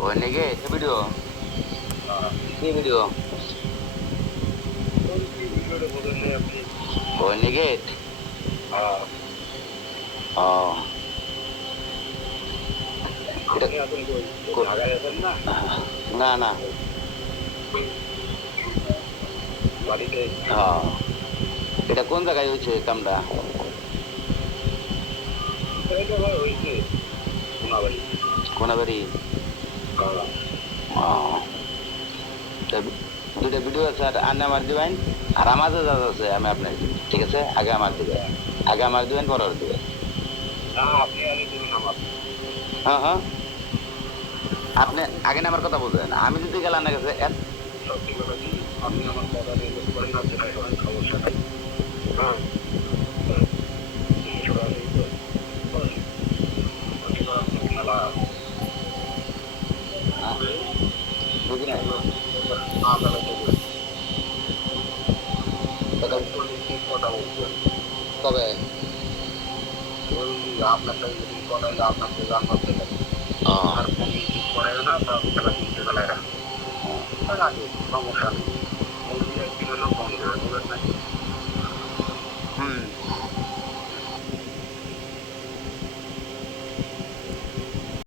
ওই নাকি ভিডিও কি ভিডিও ওই নাকি ও না না হ্যাঁ এটা কোন জায়গায় হয়েছে কামটা কোনাবাড়ি ও দুইটা ভিডিও আছে আর আন্না আমার দিবেন আর আমার যা আছে আমি আপনার ঠিক আছে আগে আমার দিবেন আগে আমার দিবেন পরে দিবেন হ্যাঁ হ্যাঁ আপনি আগে আমার কথা বলবেন আমি যদি গেলাম না গেছে আপনি আমার কথা নিয়ে করেন না সেটাই করেন সমস্যা নাই হ্যাঁ খেলা বুঝি না কথা বলছেন কবে ওই আপনার সাথে যদি কথা হলে আপনাকে গান করতে লাগে আর ফোন রিসিভ করে না বা খেলা কিনতে গেলে সমস্যা নেই ফোন দিয়ে একদিন হলো ফোন করে